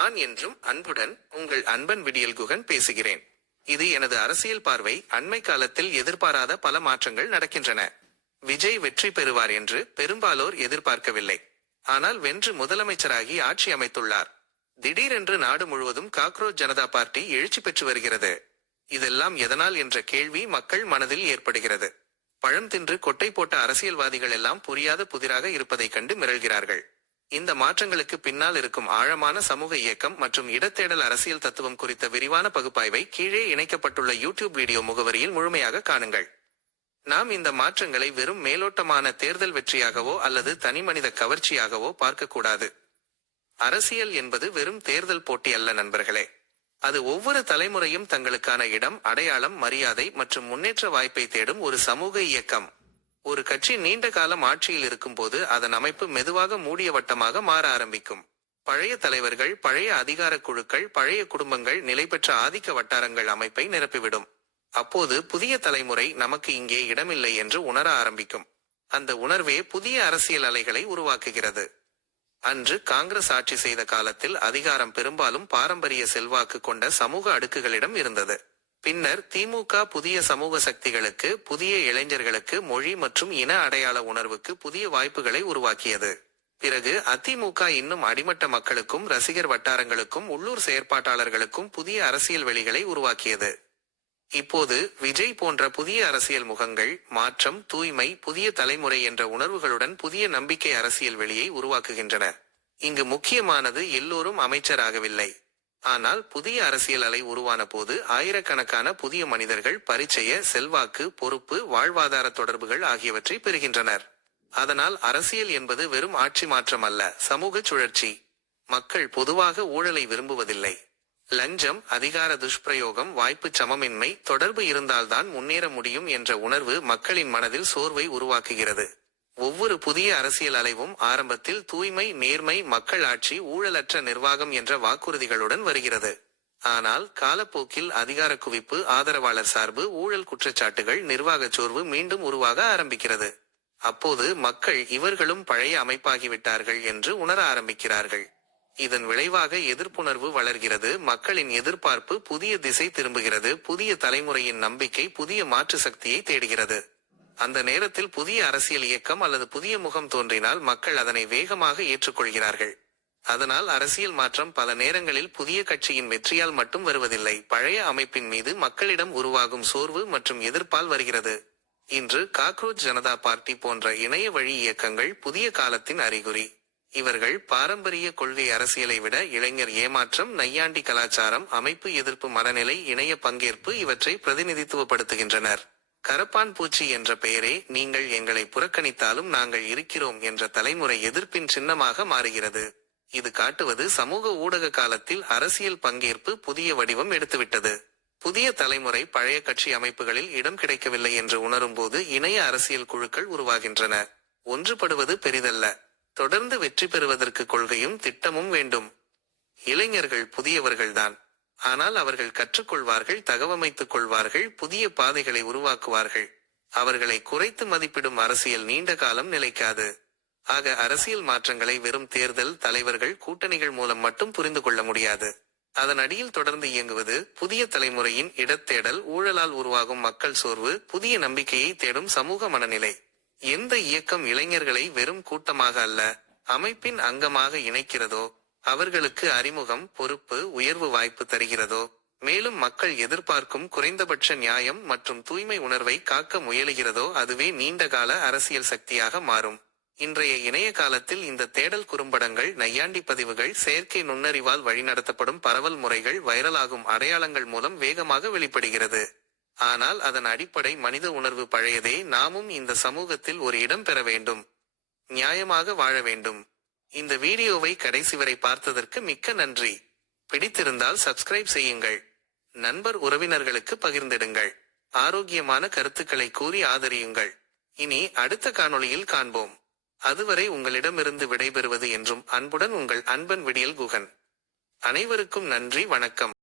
நான் என்றும் அன்புடன் உங்கள் அன்பன் விடியல் குகன் பேசுகிறேன். இது எனது அரசியல் பார்வை. அண்மை காலத்தில் எதிர்பாராத பல மாற்றங்கள் நடக்கின்றன. விஜய் வெற்றி பெறுவார் என்று பெரும்பாலோர் எதிர்பார்க்கவில்லை. ஆனால் வென்று முதலமைச்சராகி ஆட்சி அமைத்துள்ளார். திடீரென்று நாடு முழுவதும் காக்ரோச் ஜனதா பார்ட்டி எழுச்சி பெற்று வருகிறது. இதெல்லாம் எதனால் என்ற கேள்வி மக்கள் மனதில் ஏற்படுகிறது. பழம் தின்று கொட்டை போட்ட அரசியல்வாதிகள் எல்லாம் புரியாத புதிராக இருப்பதைக் கண்டு மிரள்கிறார்கள். இந்த மாற்றங்களுக்கு பின்னால் இருக்கும் ஆழமான சமூக இயக்கம் மற்றும் இடத்தேடல் அரசியல் தத்துவம் குறித்த விரிவான பகுப்பாய்வை கீழே இணைக்கப்பட்டுள்ள யூடியூப் வீடியோ முகவரியில் முழுமையாக காணுங்கள். நாம் இந்த மாற்றங்களை வெறும் மேலோட்டமான தேர்தல் வெற்றியாகவோ அல்லது தனிமனித கவர்ச்சியாகவோ பார்க்கக்கூடாது. அரசியல் என்பது வெறும் தேர்தல் போட்டி அல்ல நண்பர்களே. அது ஒவ்வொரு தலைமுறையும் தங்களுக்கான இடம், அடையாளம், மரியாதை மற்றும் முன்னேற்ற வாய்ப்பை தேடும் ஒரு சமூக இயக்கம். ஒரு கட்சி நீண்ட காலம் ஆட்சியில் இருக்கும் போது அதன் அமைப்பு மெதுவாக மூடிய வட்டமாக மாற ஆரம்பிக்கும். பழைய தலைவர்கள், பழைய அதிகார குழுக்கள், பழைய குடும்பங்கள், நிலைபெற்ற ஆதிக்க வட்டாரங்கள் அமைப்பை நிரப்பிவிடும். அப்போது புதிய தலைமுறை நமக்கு இங்கே இடமில்லை என்று உணர ஆரம்பிக்கும். அந்த உணர்வே புதிய அரசியல் அலைகளை உருவாக்குகிறது. அன்று காங்கிரஸ் ஆட்சி செய்த காலத்தில் அதிகாரம் பெரும்பாலும் பாரம்பரிய செல்வாக்கு கொண்ட சமூக அடுக்குகளிடம் இருந்தது. பின்னர் திமுக புதிய சமூக சக்திகளுக்கு, புதிய இளைஞர்களுக்கு, மொழி மற்றும் இன அடையாள உணர்வுக்கு புதிய வாய்ப்புகளை உருவாக்கியது. பிறகு அதிமுக இன்னும் அடிமட்ட மக்களுக்கும் ரசிகர் வட்டாரங்களுக்கும் உள்ளூர் செயற்பாட்டாளர்களுக்கும் புதிய அரசியல் வெளிகளை உருவாக்கியது. இப்போது விஜய் போன்ற புதிய அரசியல் முகங்கள் மாற்றம், தூய்மை, புதிய தலைமுறை என்ற உணர்வுகளுடன் புதிய நம்பிக்கை அரசியல் வெளியை உருவாக்குகின்றன. இங்கு முக்கியமானது எல்லோரும் அமைச்சராகவில்லை. ஆனால் புதிய அரசியல் அலை உருவான போது ஆயிரக்கணக்கான புதிய மனிதர்கள் பரிச்சய, செல்வாக்கு, பொறுப்பு, வாழ்வாதார தொடர்புகள் ஆகியவற்றை பெறுகின்றனர். அதனால் அரசியல் என்பது வெறும் ஆட்சி மாற்றம் அல்ல, சமூக சுழற்சி. மக்கள் பொதுவாக ஊழலை விரும்புவதில்லை. லஞ்சம், அதிகார துஷ்பிரயோகம், வாய்ப்பு சமமின்மை, தொடர்பு இருந்தால்தான் முன்னேற முடியும் என்ற உணர்வு மக்களின் மனதில் சோர்வை உருவாக்குகிறது. ஒவ்வொரு புதிய அரசியல் அலைவும் ஆரம்பத்தில் தூய்மை, நேர்மை, மக்கள் ஆட்சி, ஊழலற்ற நிர்வாகம் என்ற வாக்குறுதிகளுடன் வருகிறது. ஆனால் காலப்போக்கில் அதிகார குவிப்பு, ஆதரவாளர் சார்பு, ஊழல் குற்றச்சாட்டுகள், நிர்வாகச் சோர்வு மீண்டும் உருவாக ஆரம்பிக்கிறது. அப்போது மக்கள் இவர்களும் பழைய அமைப்பாகிவிட்டார்கள் என்று உணர ஆரம்பிக்கிறார்கள். இதன் விளைவாக எதிர்ப்புணர்வு வளர்கிறது. மக்களின் எதிர்பார்ப்பு புதிய திசை திரும்புகிறது. புதிய தலைமுறையின் நம்பிக்கை புதிய மாற்று சக்தியை தேடுகிறது. அந்த நேரத்தில் புதிய அரசியல் இயக்கம் அல்லது புதிய முகம் தோன்றினால் மக்கள் அதனை வேகமாக ஏற்றுக்கொள்கிறார்கள். அதனால் அரசியல் மாற்றம் பல நேரங்களில் புதிய கட்சியின் வெற்றியால் மட்டும் வருவதில்லை, பழைய அமைப்பின் மீது மக்களிடம் உருவாகும் சோர்வு மற்றும் எதிர்ப்பால் வருகிறது. இன்று காக்ரோச் ஜனதா பார்ட்டி போன்ற இணைய வழி இயக்கங்கள் புதிய காலத்தின் அறிகுறி. இவர்கள் பாரம்பரிய கொள்கை அரசியலை விட இளைஞர் ஏமாற்றம், நையாண்டி கலாச்சாரம், அமைப்பு எதிர்ப்பு மனநிலை, இணைய பங்கேற்பு இவற்றை பிரதிநிதித்துவப்படுத்துகின்றனர். கரப்பான் பூச்சி என்ற பெயரே நீங்கள் எங்களை புறக்கணித்தாலும் நாங்கள் இருக்கிறோம் என்ற தலைமுறை எதிர்ப்பின் சின்னமாக மாறுகிறது. இது காட்டுவது சமூக ஊடக காலத்தில் அரசியல் பங்கேற்பு புதிய வடிவம் எடுத்துவிட்டது. புதிய தலைமுறை பழைய கட்சி அமைப்புகளில் இடம் கிடைக்கவில்லை என்று உணரும் போது இணைய அரசியல் குழுக்கள் உருவாகின்றன. ஒன்றுபடுவது பெரிதல்ல, தொடர்ந்து வெற்றி பெறுவதற்கு கொள்கையும் திட்டமும் வேண்டும். இளைஞர்கள் புதியவர்கள்தான், ஆனால் அவர்கள் கற்றுக்கொள்வார்கள், தகவமைத்துக் கொள்வார்கள், புதிய பாதைகளை உருவாக்குவார்கள். அவர்களை குறைத்து மதிப்பிடும் அரசியல் நீண்ட காலம் நிலைக்காது. ஆக அரசியல் மாற்றங்களை வெறும் தேர்தல், தலைவர்கள், கூட்டணிகள் மூலம் மட்டும் புரிந்து கொள்ள முடியாது. அதன் அடியில் தொடர்ந்து இயங்குவது புதிய தலைமுறையின் இடத்தேடல், ஊழலால் உருவாகும் மக்கள் சோர்வு, புதிய நம்பிக்கையை தேடும் சமூக மனநிலை. எந்த இயக்கம் இளைஞர்களை வெறும் கூட்டமாக அல்ல, அமைப்பின் அங்கமாக இணைக்கிறதோ, அவர்களுக்கு அறிமுகம், பொறுப்பு, உயர்வு வாய்ப்பு தருகிறதோ, மேலும் மக்கள் எதிர்பார்க்கும் குறைந்தபட்ச நியாயம் மற்றும் தூய்மை உணர்வை காக்க முயலுகிறதோ, அதுவே நீண்டகால அரசியல் சக்தியாக மாறும். இன்றைய இணைய காலத்தில் இந்த தேடல் குறும்படங்கள், நையாண்டி பதிவுகள், செயற்கை நுண்ணறிவால் வழிநடத்தப்படும் பரவல் முறைகள், வைரலாகும் அடையாளங்கள் மூலம் வேகமாக வெளிப்படுகிறது. ஆனால் அதன் அடிப்படை மனித உணர்வு பழையதே. நாமும் இந்த சமூகத்தில் ஒரு இடம் பெற வேண்டும், நியாயமாக வாழ வேண்டும். இந்த வீடியோவை கடைசி வரை பார்த்ததற்கு மிக்க நன்றி. பிடித்திருந்தால் சப்ஸ்கிரைப் செய்யுங்கள், நண்பர் உறவினர்களுக்கு பகிர்ந்திடுங்கள், ஆரோக்கியமான கருத்துக்களை கூறி ஆதரியுங்கள். இனி அடுத்த காணொளியில் காண்போம். அதுவரை உங்களிடமிருந்து விடைபெறுவது என்றும் அன்புடன் உங்கள் அன்பன் விடியல் குகன். அனைவருக்கும் நன்றி, வணக்கம்.